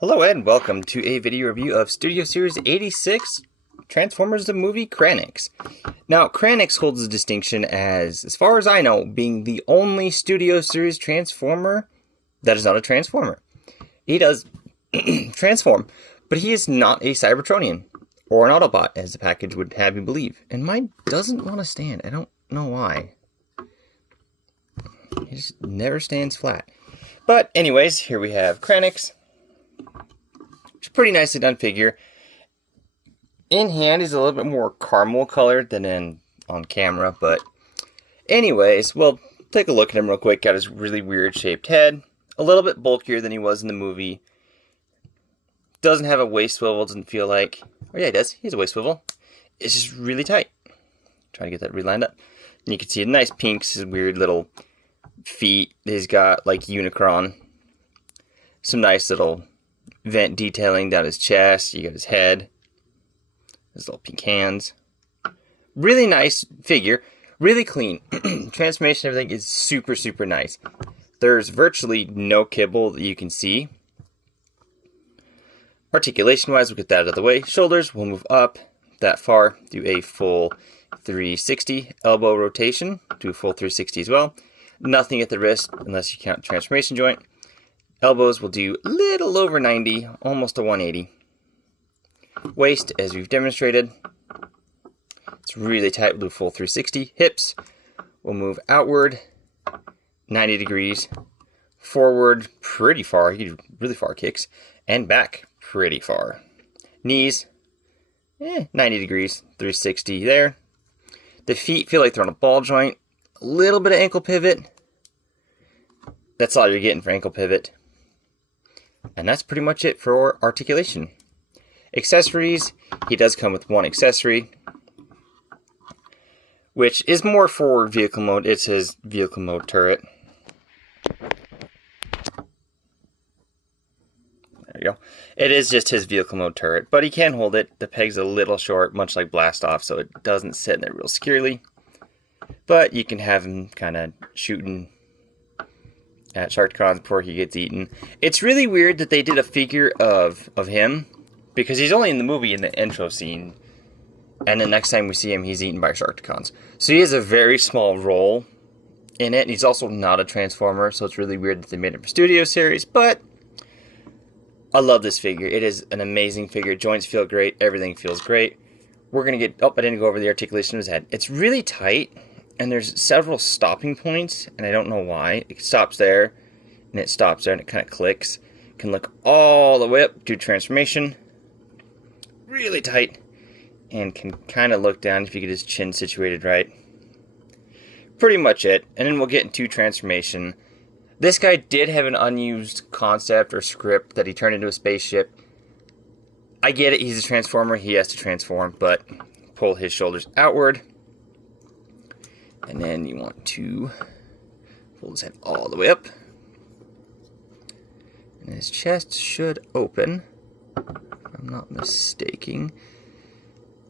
Hello and welcome to a video review of Studio Series 86, Transformers the movie Kranix. Now, Kranix holds the distinction as far as I know, being the only Studio Series Transformer that is not a Transformer. He does transform, but he is not a Cybertronian, or an Autobot, as the package would have you believe. And mine doesn't want to stand. I don't know why. He just never stands flat. But anyways, here we have Kranix. It's a pretty nicely done figure. In hand, he's a little bit more caramel colored than on camera, but anyways, we'll take a look at him real quick. Got his really weird shaped head. A little bit bulkier than he was in the movie. Doesn't have a waist swivel, doesn't feel like... Oh yeah, he does. He has a waist swivel. It's just really tight. Trying to get that relined up. And you can see a nice pinks, his weird little feet. He's got like unicron. Some nice little vent detailing down his chest. You got his head. His little pink hands. Really nice figure. Really clean. Transformation, everything is super, super nice. There's virtually no kibble that you can see. Articulation-wise, we'll get that out of the way. Shoulders, we'll move up that far. Do a full 360. Elbow rotation, do a full 360 as well. Nothing at the wrist, unless you count transformation joint. Elbows will do a little over 90, almost a 180. Waist, as we've demonstrated, it's really tight. We'll do a full 360. Hips, we'll move outward 90 degrees. Forward, pretty far. He can do really far kicks. And back, pretty far. Knees, 90 degrees, 360 there. The feet feel like they're on a ball joint. A little bit of ankle pivot. That's all you're getting for ankle pivot. And that's pretty much it for articulation. Accessories, he does come with one accessory, which is more for vehicle mode. It's his vehicle mode turret. There you go. It is just his vehicle mode turret, but he can hold it. The peg's a little short, much like Blast Off, so it doesn't sit in there real securely. But you can have him kind of shooting at Sharkticons before he gets eaten. It's really weird that they did a figure of him, because he's only in the movie in the intro scene, and the next time we see him, he's eaten by Sharkticons. So he has a very small role in it, and he's also not a Transformer, so it's really weird that they made it for Studio Series, but I love this figure. It is an amazing figure. Joints feel great. Everything feels great. We're going to get... Oh, I didn't go over the articulation of his head. It's really tight, and there's several stopping points, and I don't know why. It stops there, and it stops there, and it kind of clicks. Can look all the way up to transformation. Really tight. And can kind of look down if you get his chin situated right. Pretty much it. And then we'll get into transformation. This guy did have an unused concept or script that he turned into a spaceship. I get it, he's a Transformer, he has to transform, but pull his shoulders outward. And then you want to pull his head all the way up. And his chest should open, if I'm not mistaken.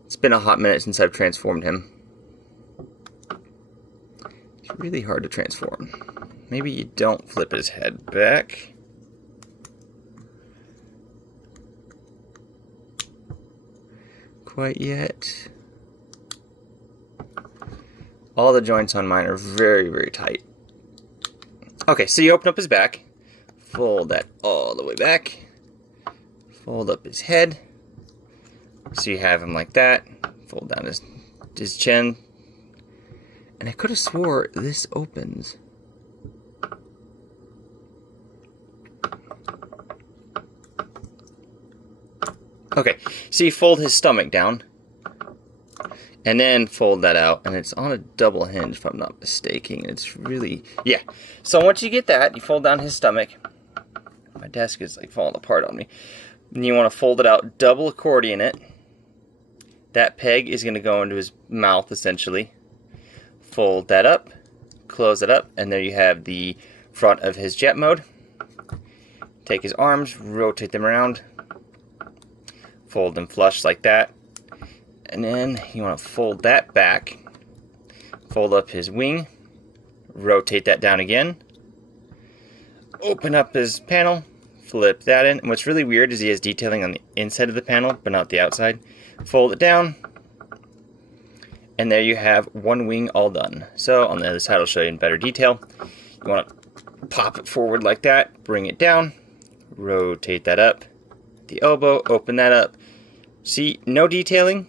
It's been a hot minute since I've transformed him. It's really hard to transform. Maybe you don't flip his head back. Quite yet. All the joints on mine are very, very tight. Okay, so you open up his back. Fold that all the way back. Fold up his head. So you have him like that. Fold down his chin. And I could have swore this opens. Okay, so you fold his stomach down, and then fold that out, and it's on a double hinge, if I'm not mistaken. It's really, yeah. So once you get that, you fold down his stomach. My desk is like falling apart on me. And you want to fold it out, double accordion it. That peg is going to go into his mouth, essentially. Fold that up, close it up, and there you have the front of his jet mode. Take his arms, rotate them around. Fold them flush like that. And then you want to fold that back. Fold up his wing. Rotate that down again. Open up his panel. flip that in. And what's really weird is he has detailing on the inside of the panel, but not the outside. Fold it down, and there you have one wing all done. So on the other side, I'll show you in better detail. You want to pop it forward like that, bring it down, rotate that up, the elbow, open that up. See, no detailing.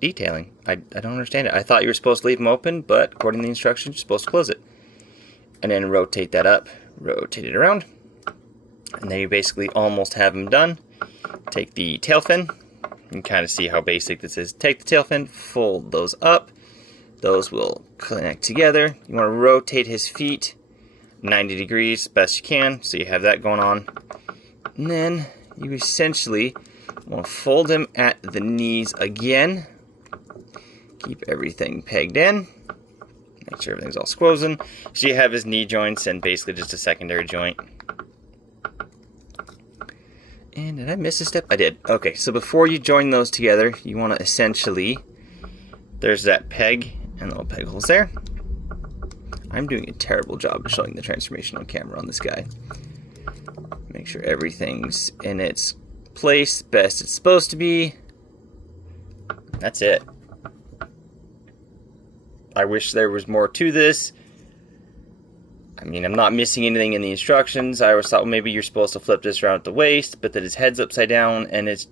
Detailing. I don't understand it. I thought you were supposed to leave them open, but according to the instructions, you're supposed to close it. And then rotate that up, rotate it around, and then you basically almost have them done. Take the tail fin. You can kind of see how basic this is. Take the tail fin, fold those up. Those will connect together. You want to rotate his feet 90 degrees best you can, so you have that going on. And then you essentially want to fold him at the knees again. Keep everything pegged in. Make sure everything's all squozen. So you have his knee joints and basically just a secondary joint. And did I miss a step? I did. Okay, so before you join those together, you want to essentially, there's that peg and little peg holes there. I'm doing a terrible job of showing the transformation on camera on this guy. Make sure everything's in its place, best it's supposed to be. That's it. I wish there was more to this. I mean, I'm not missing anything in the instructions. I always thought, well, maybe you're supposed to flip this around at the waist, but that his head's upside down, and it's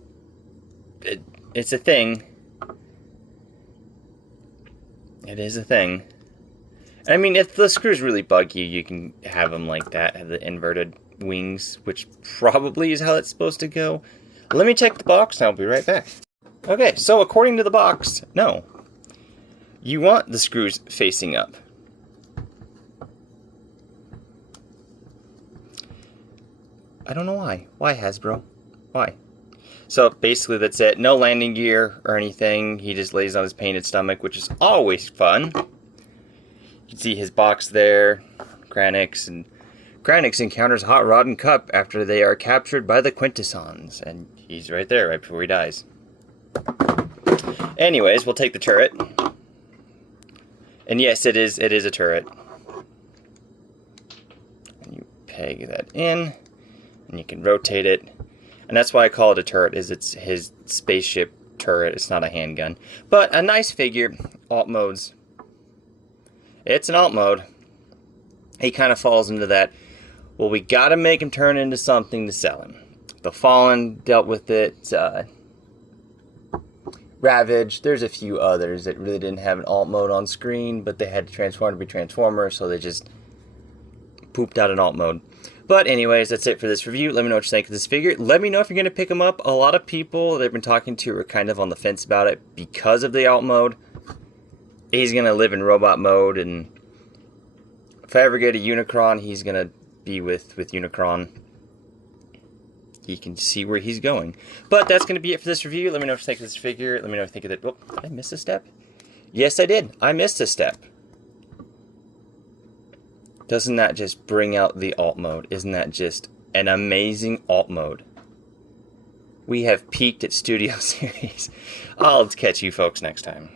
a thing. It is a thing. I mean, if the screws really bug you, you can have them like that, have the inverted wings, which probably is how it's supposed to go. Let me check the box, and I'll be right back. Okay, so according to the box, no. You want the screws facing up. I don't know why. Why, Hasbro? Why? So basically that's it. No landing gear or anything. He just lays on his painted stomach, which is always fun. You can see his box there. Kranix. And Kranix encounters Hot Rod and Cup after they are captured by the Quintessons. And he's right there, right before he dies. Anyways, we'll take the turret. And yes, it is a turret. And you peg that in. And you can rotate it. And that's why I call it a turret, is it's his spaceship turret. It's not a handgun. But a nice figure. Alt modes. It's an alt mode. He kind of falls into that, well, we got to make him turn into something to sell him. The Fallen dealt with it. Ravage. There's a few others that really didn't have an alt mode on screen, but they had to transform to be Transformers, so they just pooped out an alt mode. But anyways, that's it for this review. Let me know what you think of this figure. Let me know if you're going to pick him up. A lot of people that I've been talking to are kind of on the fence about it because of the alt mode. He's going to live in robot mode, and if I ever get a Unicron, he's going to be with Unicron. You can see where he's going. But that's going to be it for this review. Let me know what you think of this figure. Let me know what you think of it. Oh, did I miss a step? Yes, I did. I missed a step. Doesn't that just bring out the alt mode? Isn't that just an amazing alt mode? We have peaked at Studio Series. I'll catch you folks next time.